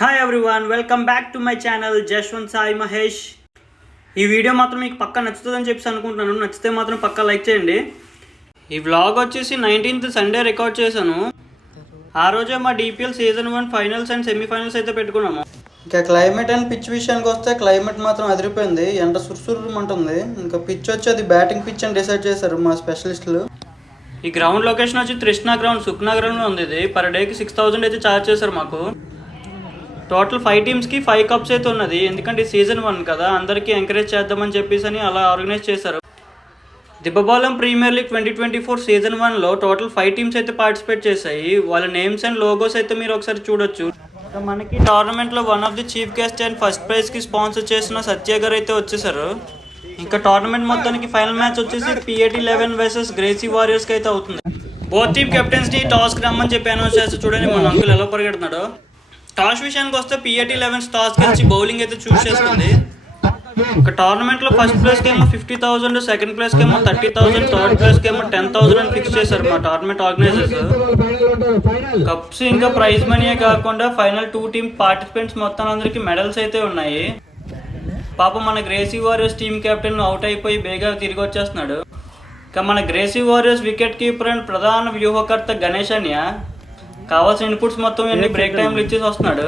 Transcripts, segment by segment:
Hi everyone, welcome back to my channel Jashwanth Sai Mahesh. ఈ video మాత్రం మీకు పక్కా నచ్చుతుందని చెప్పేసి అనుకుంటున్నాను. నచ్చితే మాత్రం పక్కా లైక్ చేయండి. ఈ వ్లాగ్ వచ్చేసి 19th సండే రికార్డ్ చేశాను. ఆ రోజే మా DPL season 1 finals and semifinals అయితే పెట్టుకున్నాము. ఇంకా క్లైమేట్ అండ్ పిచ్ విషయానికి వస్తే క్లైమేట్ మాత్రం అదిరిపోయింది. ఎండ సురుసురుమంటుంది. ఇంకా పిచ్ వచ్చి అది బ్యాటింగ్ పిచ్ అని డిసైడ్ చేశారు మా స్పెషలిస్టులు. ఈ గ్రౌండ్ లొకేషన్ వచ్చి కృష్ణా గ్రౌండ్ సుఖ్నగర్లో ఉంది. ఇది పర్ డేకి 6,000 అయితే ఛార్జ్ చేశారు మాకు. టోటల్ 5 టీమ్స్కి 5 కప్స్ అయితే ఉన్నది. ఎందుకంటే సీజన్ 1 కదా, అందరికీ ఎంకరేజ్ చేద్దామని చెప్పేసి అని అలా ఆర్గనైజ్ చేశారు. దిబ్బబాలం ప్రీమియర్ లీగ్ 2024 సీజన్ 1లో టోటల్ 5 టీమ్స్ అయితే పార్టిసిపేట్ చేశాయి. వాళ్ళ నేమ్స్ అండ్ లోగోస్ అయితే మీరు ఒకసారి చూడొచ్చు. మనకి టోర్నమెంట్లో one of the chief guest and first ప్రైజ్కి స్పాన్సర్ చేసిన సత్య గారు అయితే వచ్చేసారు. ఇంకా టోర్నమెంట్ మొత్తానికి ఫైనల్ మ్యాచ్ వచ్చేసి PAT11 వర్సెస్ గ్రేసీ వారియర్స్కి అయితే అవుతుంది. బోత్ టీమ్ కెప్టెన్స్ని టాస్కి రమ్మని చెప్పి అనౌన్స్ చేస్తే చూడండి మన అంకుల్ ఎలా పరిగెడుతున్నాడు. టాస్ విషయానికి వస్తే PAT11 టాస్ గెలిచి బౌలింగ్ అయితే చూస్ చేసుకుంది. ఒక టోర్నమెంట్లో ఫస్ట్ ప్లేస్కి ఏమో 50,000, సెకండ్ ప్లేస్కి ఏమో 30,000, థర్డ్ ప్లేస్కి ఏమో 10,000 అని ఫిక్స్ చేశారు మా టోర్నమెంట్ ఆర్గనైజర్స్. కప్స్ ఇంకా ప్రైజ్ మనీయే కాకుండా ఫైనల్ 2 టీమ్ పార్టిసిపెంట్స్ మొత్తం అందరికీ మెడల్స్ అయితే ఉన్నాయి. పాపం మన Gracie warriors team captain out అయిపోయి బేగా తిరిగి వచ్చేస్తున్నాడు. ఇంకా మన Gracie warriors wicket keeper and ప్రధాన వ్యూహకర్త గణేష్ అన్య కావాల్సిన ఇన్పుట్స్ మొత్తం ఎన్ని బ్రేక్ టైంలు ఇచ్చేసి వస్తున్నాడు.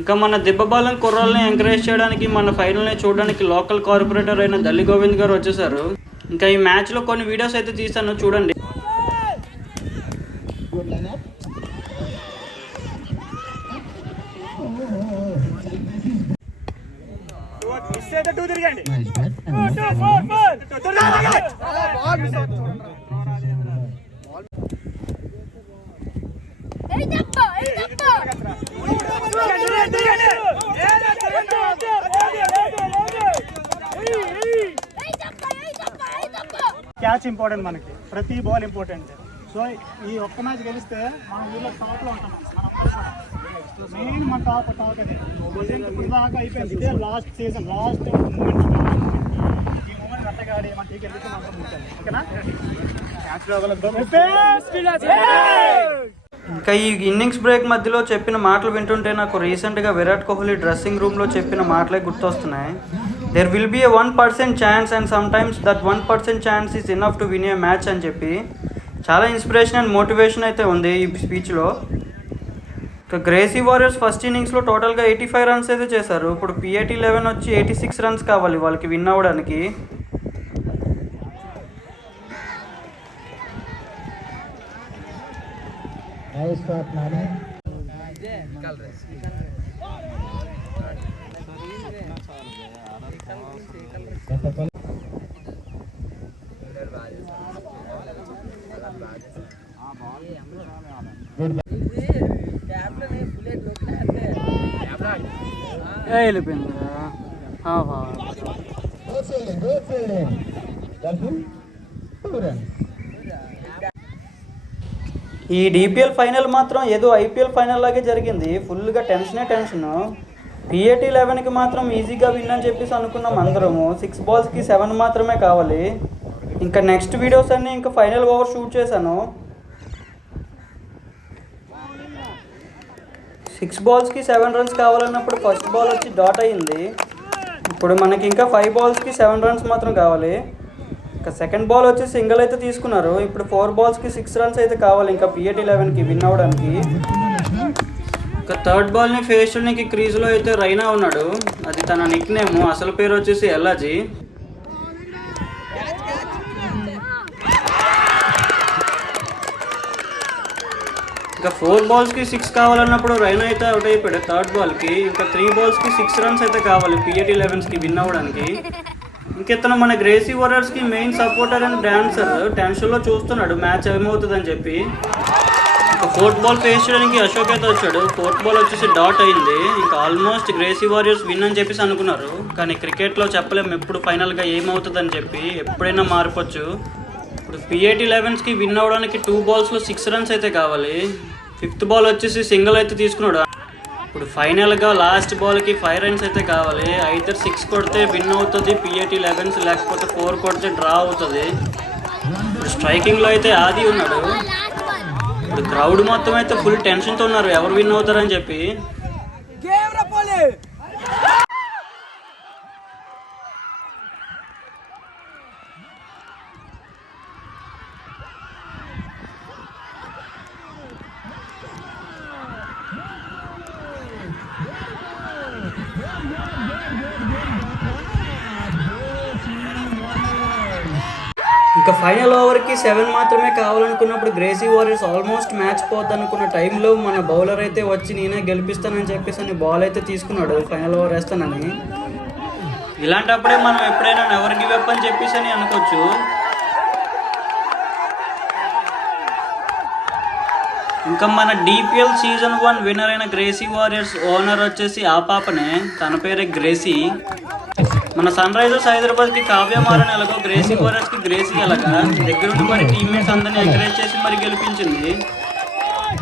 ఇంకా మన దిబ్బబాలం కుర్రాలని ఎంకరేజ్ చేయడానికి మన ఫైనల్ని చూడడానికి లోకల్ కార్పొరేటర్ అయిన దల్లి గోవింద్ గారు వచ్చేసారు. ఇంకా ఈ మ్యాచ్లో కొన్ని వీడియోస్ అయితే తీసాను, చూడండి. క్యాచ్ ఇంపార్టెంట్, మనకి ప్రతి బాల్ ఇంపార్టెంట్. సో ఈ ఒక్క మ్యాచ్ గెలిస్తే మనం వీళ్ళ టాప్లో ఉంటాం. మెయిన్ మన టాప్ అదే ఇప్పుడు దాకా అయిపోయింది. ఇదే లాస్ట్ సీజన్, లాస్ట్ మూమెంట్. ఈ మూమెంట్ వెంటగాడి మన టీకి వెళ్తే మనం ముట్టాలి. ఓకేనా? ఇంకా ఈ ఇన్నింగ్స్ బ్రేక్ మధ్యలో చెప్పిన మాటలు వింటుంటే నాకు రీసెంట్గా విరాట్ కోహ్లీ డ్రెస్సింగ్ రూమ్లో చెప్పిన మాటలే గుర్తొస్తున్నాయి. There will be a 1% chance and sometimes that 1% chance is enough to win a match అని చెప్పి చాలా ఇన్స్పిరేషన్ అండ్ మోటివేషన్ అయితే ఉంది ఈ స్పీచ్లో. ఇక గ్రేసీ వారియర్స్ ఫస్ట్ ఇన్నింగ్స్లో టోటల్గా 85 రన్స్ అయితే చేశారు. ఇప్పుడు PAT11 వచ్చి 86 రన్స్ కావాలి వాళ్ళకి విన్ అవ్వడానికి. ఈ డిపిఎల్ ఫైనల్ మాత్రం ఏదో IPL ఫైనల్ లాగే జరిగింది. ఫుల్గా టెన్షన్. PAT11కి మాత్రం ఈజీగా విన్ అని చెప్పేసి అనుకున్నాం అందరము. 6 బాల్స్కి 7 మాత్రమే కావాలి. ఇంకా నెక్స్ట్ వీడియోస్ అన్నీ ఇంకా ఫైనల్ ఓవర్ షూట్ చేశాను. 6 బాల్స్కి 7 రన్స్ కావాలన్నప్పుడు ఫస్ట్ బాల్ వచ్చి డాట్ అయ్యింది. ఇప్పుడు మనకి ఇంకా 5 బాల్స్కి 7 రన్స్ మాత్రం కావాలి. ఇంకా సెకండ్ బాల్ వచ్చి సింగిల్ అయితే తీసుకున్నారు. ఇప్పుడు 4 బాల్స్కి 6 రన్స్ అయితే కావాలి ఇంకా PAT11కి విన్ అవ్వడానికి. ఇంకా థర్డ్ బాల్ని ఫేస్ చేయడానికి క్రీజ్లో అయితే రైనా ఉన్నాడు. అది తన నిక్ నేమ్, అసలు పేరు వచ్చేసి ఎల్లాజీ. ఇంకా 4 బాల్స్కి 6 కావాలన్నప్పుడు రైనా అయితే అవుట్ అయిపోయాడు థర్డ్ బాల్కి. ఇంకా 3 బాల్స్కి 6 రన్స్ అయితే కావాలి PAT11కి విన్ అవ్వడానికి. ఇంకెత్తన మన గ్రేసీ వారియర్స్కి మెయిన్ సపోర్టర్ అండ్ డాన్సర్ టెన్షన్లో చూస్తున్నాడు మ్యాచ్ ఏమవుతుందని చెప్పి. ఇంకా 4th బాల్ ఫేస్ చేయడానికి అశోక్ అయితే వచ్చాడు. 4th బాల్ వచ్చేసి డాట్ అయింది. ఇంకా ఆల్మోస్ట్ గ్రేసీ వారియర్స్ విన్ అని చెప్పేసి అనుకున్నారు. కానీ క్రికెట్లో చెప్పలేము ఎప్పుడు ఫైనల్గా ఏమవుతుందని చెప్పి, ఎప్పుడైనా మారిపోవచ్చు. ఇప్పుడు PAT11కి విన్ అవ్వడానికి 2 బాల్స్లో 6 రన్స్ అయితే కావాలి. 5th బాల్ వచ్చేసి సింగిల్ అయితే తీసుకున్నాడు. ఇప్పుడు ఫైనల్గా లాస్ట్ బాల్కి 5 రన్స్ అయితే కావాలి. అయితే 6 కొడితే విన్ అవుతుంది PAT11, లేకపోతే 4 కొడితే డ్రా అవుతుంది. ఇప్పుడు స్ట్రైకింగ్లో అయితే ఆది ఉన్నాడు. ఇప్పుడు క్రౌడ్ మొత్తం అయితే ఫుల్ టెన్షన్తో ఉన్నారు ఎవరు విన్ అవుతారని చెప్పి. ఇంకా ఫైనల్ ఓవర్కి 7 మాత్రమే కావాలనుకున్నప్పుడు గ్రేసీ వారియర్స్ ఆల్మోస్ట్ మ్యాచ్ పోద్ది అనుకున్న టైంలో మన బౌలర్ అయితే వచ్చి నేనే గెలిపిస్తానని చెప్పేసి అని బాల్ అయితే తీసుకున్నాడు ఫైనల్ ఓవర్ వేస్తానని. ఇలాంటప్పుడే మనం ఎప్పుడైనా నెవర్ గివ్ అప్ అని చెప్పేసి అని అనుకోవచ్చు. ఇంకా మన DPL సీజన్ 1 విన్నర్ అయిన గ్రేసీ వారియర్స్ ఓనర్ వచ్చేసి ఆ పాపనే, తన పేరే గ్రేసీ. మన సన్ రైజర్స్ హైదరాబాద్కి కావ్య మారన్ ఎలాగో గ్రేసీ వారియర్స్కి గ్రేసీ ఎలాగా దగ్గరుండి మరి టీమ్మేట్స్ అందరినీ ఎంకరేజ్ చేసి మరి గెలిపించింది.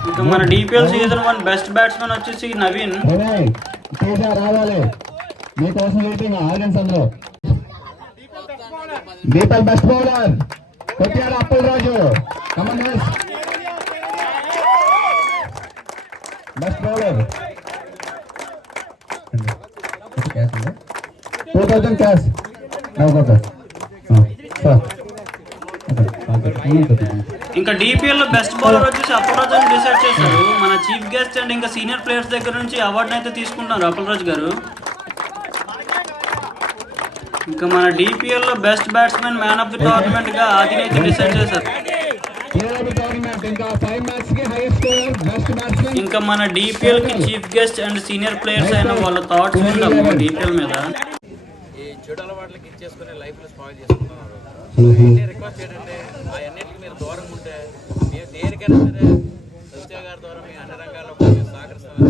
ఇంకా మన DPL సీజన్ 1 బెస్ట్ బ్యాట్స్మెన్ వచ్చేసి నవీన్. దీపల్ బెస్ట్ బౌలర్ కొట్టాడు Appul Raju. Best bowler 2000 cash. ఇంకా DPL లో బెస్ట్ బౌలర్ వచ్చేసి అప్పుల్ రాజు అని డిసైడ్ చేశారు. మన చీఫ్ గెస్ట్ అండ్ ఇంకా సీనియర్ ప్లేయర్స్ దగ్గర నుంచి అవార్డుని అయితే తీసుకుంటున్నారు అప్పుల్ రాజు గారు. ఇంకా మన DPL లో best batsmen man of the tournament గా ఆదిని అయితే డిసైడ్ చేశారు. ఇంకా మన DPL కి chief guest and senior players అయిన వాళ్ళ థాట్స్ విందాము DPL మీద. ఈ చెడు అలవాట్లకి ఇచ్చేసుకుని లైఫ్ లో స్పాయిల్ చేసుకుంటున్నారు. రిక్వెస్ట్ ఏంటంటే అవన్నిటికి మీరు దూరంగా ఉంటే మీరు దేనికైనా సరే సత్య గారి ద్వారా మీ అన్ని రంగాల్లో సహకరిస్తున్నారు.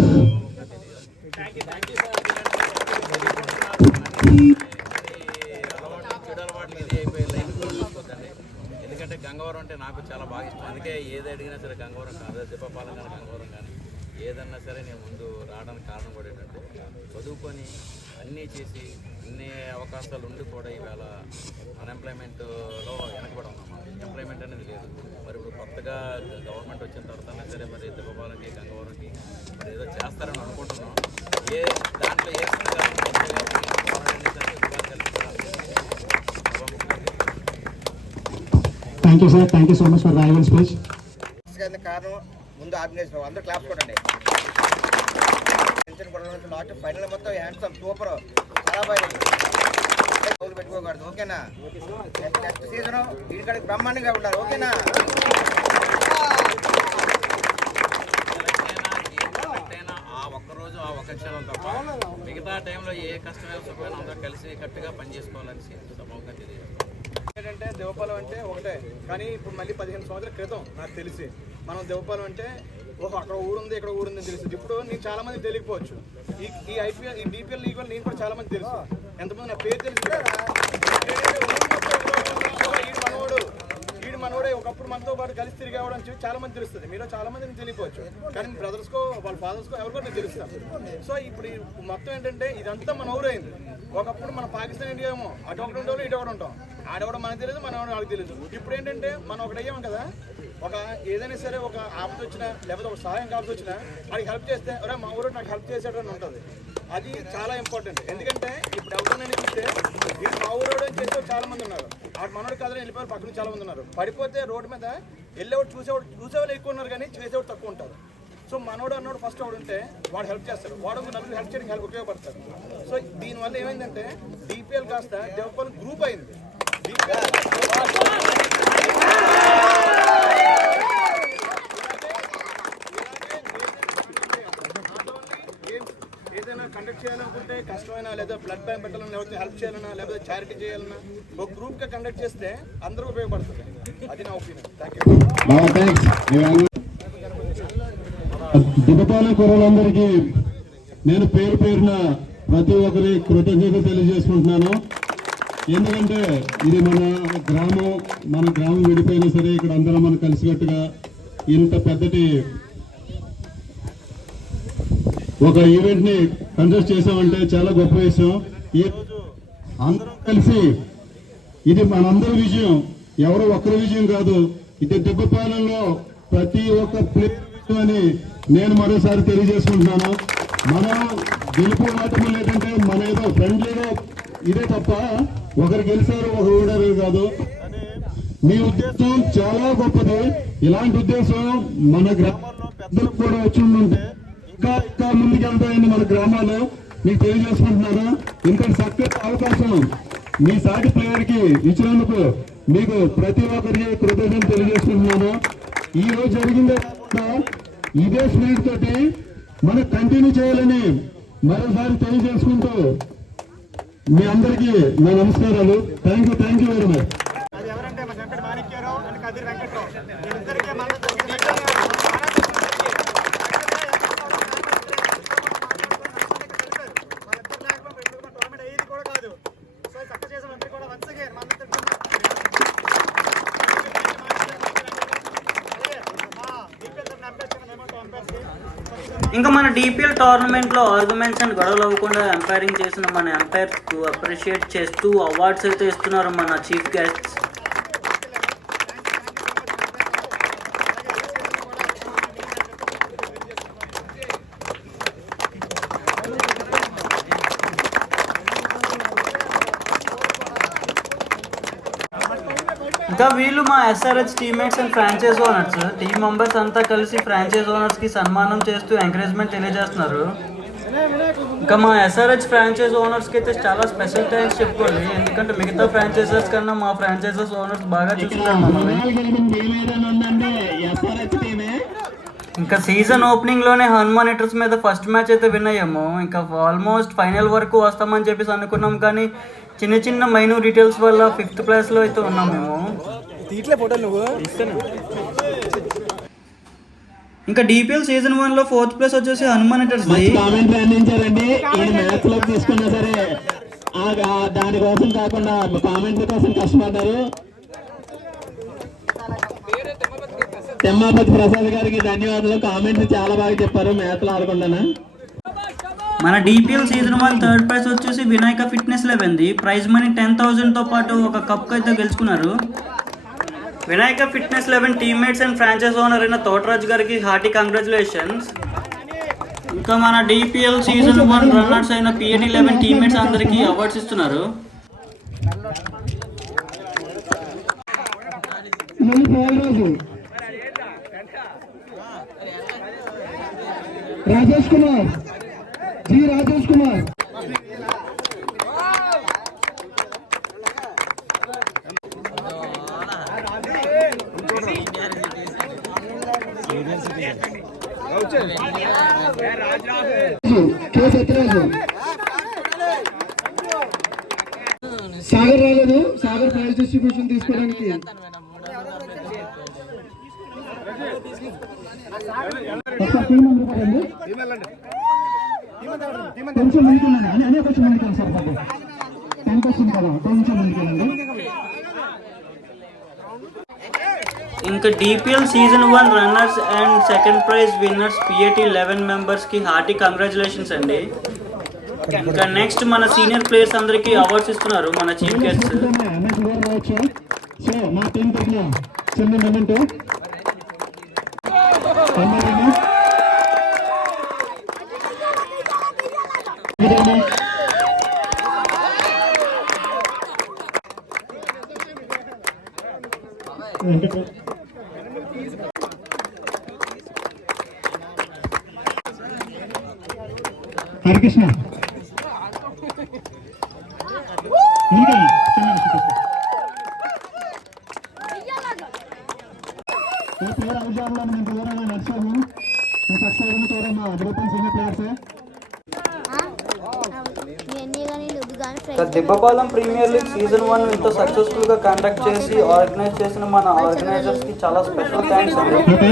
చెడు అలవాట్లు ఇది అయిపోయి లైఫ్ చూసుకోవద్దండి. ఎందుకంటే గంగవరం అంటే నాకు చాలా బాగా ఇష్టం. అందుకే ఏది అడిగినా సరే గంగవరం కాదు, దిబ్బపాలెం కానీ గంగవరం కానీ ఏదన్నా సరే నేను ముందు రావడానికి కారణం కూడా ఏంటంటే చదువుకొని అన్నీ చేసి అన్ని అవకాశాలు ఉండి కూడా ఈవేళ అన్ఎంప్లాయ్మెంట్లో వెనకబడి ఉన్నాం. ఎంప్లాయ్మెంట్ అనేది లేదు. మరి ఇప్పుడు కొత్తగా గవర్నమెంట్ వచ్చిన తర్వాత సరే మరి దిబ్బపాలెంకి గంగవరంకి మరి ఏదో చేస్తారని అనుకుంటున్నాం. ఏ దాంట్లో ఏ thank you sir, thank you so much for the ఐవల్ స్పీచ్. కారణం ముందు ఆర్గనైజేషన్ అందరూ క్లాప్స్ కొట్టండి. లాస్ట్ ఫైనల్ మొత్తం హ్యాండ్సమ్ సూపర్, చాలా బాగుంది. పెట్టుకోకూడదు, ఓకేనా? నెక్స్ట్ సీజన్ వీడికాడికి బ్రహ్మాండంగా ఉండాలి, ఓకేనా? ఆ ఒక్కరోజు ఆ ఒక్క క్షణం తప్ప మిగతా టైంలో ఏ కష్టమైన సుఖమైన అందరూ కలిసి కట్టుగా పనిచేసుకోవాలని సమూహంగా తెలియజేస్తాం. ఏంటంటే దేవపాలెం అంటే ఒకటే, కానీ ఇప్పుడు మళ్ళీ 15 సంవత్సరాల క్రితం నాకు తెలిసి మనం దేవపాలెం అంటే అక్కడ ఊరుంది ఇక్కడ ఊరుంది అని తెలుసు. ఇప్పుడు నేను చాలా మంది తెలియకపోవచ్చు. ఈ ఐపీఎల్ ఈ DPL లీగ్ వల్ల నేను కూడా చాలా మంది తెలుసు. ఎంతమంది నా పేరు తెలుసు. వీడు మనోడే ఒకప్పుడు మనతో పాటు కలిసి తిరిగేవాడు అని చెప్పి చాలా మంది తెలుస్తుంది. మీలో చాలా మంది నేను తెలియకపోవచ్చు, కానీ బ్రదర్స్కో వాళ్ళ ఫాదర్స్కో ఎవరికో నేను తెలుస్తాను. సో ఇప్పుడు మొత్తం ఏంటంటే ఇదంతా మన ఊరైంది. ఒకప్పుడు మన పాకిస్తాన్ ఇండియా ఏమో అటు ఒకటి ఉండేవాళ్ళు ఇటు ఒకటి ఉంటాం. ఆడవడం మనకు తెలియదు, మన వాళ్ళకి తెలియదు. ఇప్పుడు ఏంటంటే మనం ఒకటి అయ్యాం కదా, ఒక ఏదైనా సరే ఒక ఆపద వచ్చినా లేకపోతే ఒక సహాయం కావాల్సి వచ్చినా వాడికి హెల్ప్ చేస్తే అరే మా ఊరు నాకు హెల్ప్ చేసాడు అని ఉంటుంది. అది చాలా ఇంపార్టెంట్. ఎందుకంటే ఇప్పుడు ఎవరినైనా చూస్తే ఇది మా ఊరు చేసేవాడు చాలా మంది ఉన్నారు. వాడు మనోడు కాదని వెళ్ళిపోయారు, పక్కన చాలా మంది ఉన్నారు. పడిపోతే రోడ్డు మీద వెళ్ళేవాడు చూసేవాళ్ళు ఎక్కువ ఉన్నారు, కానీ చేసేవాడు తక్కువ ఉంటారు. సో మనోడు అన్నోడు ఫస్ట్ వాడు ఉంటే వాడు హెల్ప్ చేస్తాడు, వాడు నలుగురు హెల్ప్ చేయడానికి ఉపయోగపడతాడు. సో దీనివల్ల ఏమైందంటే DPL కాస్త దేవపాలెం గ్రూప్ అయింది. ఏదైనా కండక్ట్ చేయాలనుకుంటే కష్టమైనా లేదా బ్లడ్ బ్యాంక్ పెట్టాలన్నా లేకపోతే హెల్ప్ చేయాలన్నా లేకపోతే చారిటీ చేయాలన్నా ఒక గ్రూప్గా కండక్ట్ చేస్తే అందరూ ఉపయోగపడుతుంది. అది నా ఒపీనియన్. Thank you. దిబ్బపాలెం కుర్రలందరికీ నేను పేరు పేరున ప్రతి ఒక్కరి కృతజ్ఞత తెలియజేసుకుంటున్నాను. ఎందుకంటే ఇది మన గ్రామం విడిపోయినా సరే ఇక్కడ అందరం మనం కలిసికట్టుగా ఇంత పెద్దటి ఒక ఈవెంట్ ని కండక్ట్ చేసామంటే చాలా గొప్ప విషయం. ఈ రోజు అందరం కలిసి ఇది మనందరి విజయం, ఎవరో ఒక్కరి విజయం కాదు. ఇది దిబ్బపాలెంలో ప్రతి ఒక్క ప్లేయర్ విజయం అని నేను మరోసారి తెలియజేసుకుంటున్నాను. మనం గెలుపు ఓటమి లేదంటే మన ఏదో ఫ్రెండ్లీగా ఇదే తప్ప ఒకరు గెలిచారు ఒకరు ఓడారు కాదు. మీ ఉద్దేశం చాలా గొప్పది. ఇలాంటి ఉద్దేశం మన గ్రామాల్లో పెద్దలకు కూడా వచ్చి ఉంటే ఇంకా ఇంకా ముందుకెళ్తాయని మన గ్రామాలు మీకు తెలియజేసుకుంటున్నారు. ఇంతటి చక్కటి అవకాశం మీ సాటి ప్లేయర్ కి ఇచ్చినందుకు మీకు ప్రతి ఒక్కరికి కృతజ్ఞతలు తెలియజేసుకుంటున్నాను. ఈ రోజు జరిగిందే కాకుండా ఇదే స్పీడ్ తోటి మనం కంటిన్యూ చేయాలని మరోసారి తెలియజేసుకుంటూ మీ అందరికీ నా నమస్కారాలు. Thank you very much. అది ఎవరంటే మన వెంకట మాణిక్యరావు అండ్ కదిరి వెంకట్రావు. వీళ్ళిద్దరికీ మద్దతు టోర్నమెంట్ అయ్యేది కూడా కాదు. సో చక్కగా చేసిన అందరికీ కూడా వన్స్ అగైన్ మద్దతు. ఇంకా మన డిపిఎల్ టోర్నమెంట్లో ఆర్గ్యుమెంట్స్ అండ్ గొడవలు అవ్వకుండా ఎంపైరింగ్ చేసిన మన ఎంపైర్స్కు అప్రిషియేట్ చేస్తూ అవార్డ్స్ అయితే ఇస్తున్నారు మన చీఫ్ గెస్ట్స్. ఇంకా వీళ్ళు మా SRH teammates and franchise owners team members అంతా కలిసి ఫ్రాంచైజ్ ఓనర్స్కి సన్మానం చేస్తూ ఎంకరేజ్మెంట్ తెలియజేస్తున్నారు. ఇంకా మా ఎస్ఆర్హెచ్ ఫ్రాంచైజ్ ఓనర్స్కి అయితే చాలా స్పెషల్ థ్యాంక్స్ చెప్పుకోండి. ఎందుకంటే మిగతా ఫ్రాంచైజర్స్ కన్నా మా ఫ్రాంచైజర్స్ ఓనర్స్ బాగా చూస్తున్నారు మమ్మల్ని. ఇంకా సీజన్ ఓపెనింగ్లోనే హనుమాన్ హిట్టర్స్ మీద ఫస్ట్ మ్యాచ్ అయితే విన్ అయ్యాము. ఇంకా ఆల్మోస్ట్ ఫైనల్ వరకు వస్తామని చెప్పేసి అనుకున్నాం, కానీ చిన్న చిన్న మైనూర్ డీటెయిల్స్ వల్ల 5th ప్లేస్లో అయితే ఉన్నాం మేము. ఇంకా డిపిఎల్ సీజన్ 1లో 4th ప్లేస్ వచ్చేసి హనుమాన్ హిట్టర్స్. కామెంట్ అందించారండి. ఈ మ్యాచ్ లో తీసుకున్నా సరే దానికోసం కాకుండా కామెంట్ల కోసం కష్టపడ్డారు. తెమ్మాపతి ప్రసాద్ గారికి ధన్యవాదాలు. కామెంట్స్ చాలా బాగా చెప్పారు మ్యాచ్ లో ఆడకుండా. మన డిపిఎల్ సీజన్ 1 థర్డ్ ప్రైజ్ వచ్చేసి వినాయక ఫిట్నెస్ 11. ప్రైజ్ మనీ 10,000తో పాటు ఒక కప్ అయితే గెలుచుకున్నారు. Vinayaka fitness 11 teammates and franchise owner అయిన తోటరాజ్ గారికి హార్టీ కంగ్రాచులేషన్స్. ఇంకా మన డిపిఎల్ సీజన్ 1 రన్నర్స్ అయిన పిఎటి 11 టీమ్మేట్స్ అందరికీ అవార్డ్స్ ఇస్తున్నారు. రాజేష్ కుమార్ జీ రాజేష్ కుమార్ సాగర్ రాలేదు. సాగర్ ప్రైజ్ డిస్ట్రిబ్యూషన్ తీసుకోవడానికి కొంచెం ముందుకెళ్ళండి అనే కొంచెం ముందుకెళ్ళండి సార్. వస్తుంది కదా కొంచెం ముందుకెళ్ళండి. ఇంకా DPL season 1 runners and second prize winners పిఏటి 11 మెంబర్స్కి హార్టీ కంగ్రాచులేషన్స్ అండి. ఇంకా నెక్స్ట్ మన సీనియర్ ప్లేయర్స్ అందరికీ అవార్డ్స్ ఇస్తున్నారు మన చీఫ్ గెస్ట్స్. సో మా టీం తరఫున చిన్న మూమెంట్ హరికృష్ణ నడిచాము చూడమ్మా అద్భుతం సీనియర్ ప్లేయర్సే. దిబ్బపాలెం ప్రీమియర్ లీగ్ సీజన్ 1 ఇంత సక్సెస్ఫుల్గా కండక్ట్ చేసి ఆర్గనైజ్ చేసిన మన ఆర్గనైజర్స్కి చాలా స్పెషల్ థ్యాంక్స్ అండి.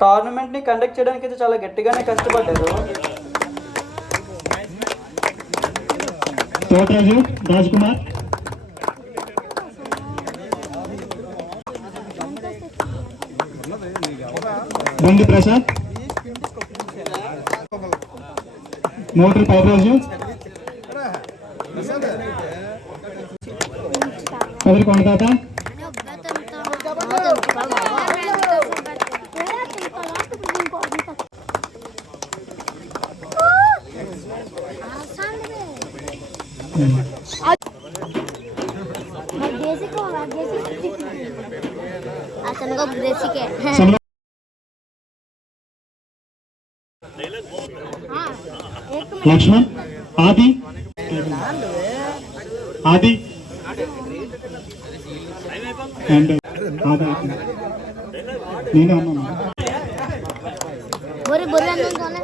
టోర్నమెంట్ని కండక్ట్ చేయడానికి అయితే చాలా గట్టిగానే కష్టపడ్డారు. తోటరాజు రాజ్ కుమార్ బండి ప్రసాద్ మోటర్ పైరాజు కదిరి కొండతాత अचानक ग्रेसी के సమరా లక్ష్మణ్ ఆది ఆది అండ్ ఆది నేను అన్నాను बोरे बोरे अंदर सोने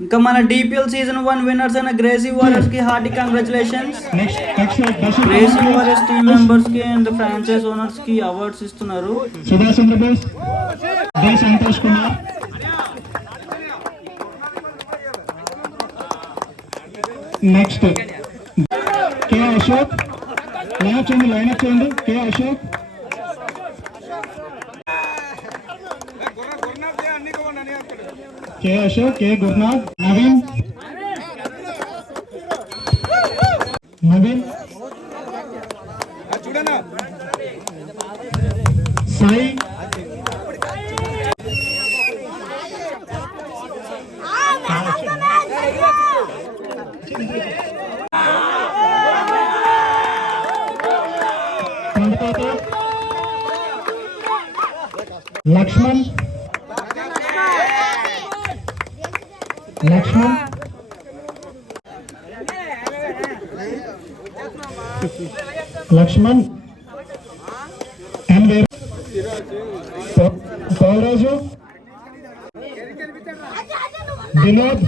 ఇంకా మన డిపిఎల్ సీజన్ 1 విన్నర్స్ అయిన గ్రేసీ వారియర్స్ కి hearty congratulations. Next Gracie warriors team members కి అండ్ ఫ్రాంచైజ్ ఓనర్స్ కి అవార్డ్స్ ఇస్తున్నారు. సుభాష్ చంద్రబోస్ డి సంతోష్ కుమార్ నెక్స్ట్ కే అశోక్ లైనప్ చేయండి కే అశోక్ కే అశోక్ కే గురునాథ్ నవీన్ సాయి లక్ష్మణ్ లక్ష్మణ్ అండ్ పౌరాజు వినోద్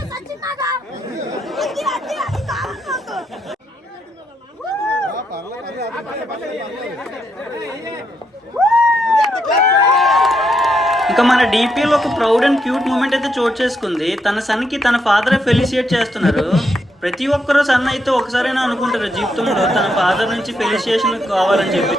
ఇంకా మన డిపిఎల్ ఒక ప్రౌడ్ అండ్ క్యూట్ మూమెంట్ అయితే చోటు చేసుకుంది. తన సన్ కి తన ఫాదర్ ఫెలిసియేట్ చేస్తున్నారు. ప్రతి ఒక్కరూ సన్ అయితే ఒకసారైనా అనుకుంటారు జీవితంలో తన ఫాదర్ నుంచి ఫెలిసియేషన్ కావాలని చెప్పి.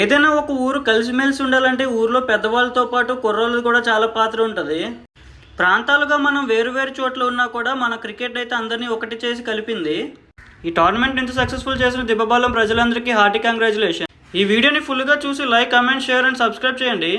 ఏదైనా ఒక ఊరు కలిసిమెలిసి ఉండాలంటే ఊర్లో పెద్దవాళ్ళతో పాటు కుర్రోళ్ళది కూడా చాలా పాత్ర ఉంటుంది. ప్రాంతాలుగా మనం వేరు వేరు చోట్ల ఉన్నా కూడా మన క్రికెట్ అయితే అందరినీ ఒకటి చేసి కలిపింది. ఈ టోర్నమెంట్ ఇంత సక్సెస్ఫుల్ చేసిన దిబ్బపాలెం ప్రజలందరికీ హార్టీ కంగ్రాచులేషన్. ఈ వీడియోని ఫుల్గా చూసి like, comment, share and subscribe చేయండి.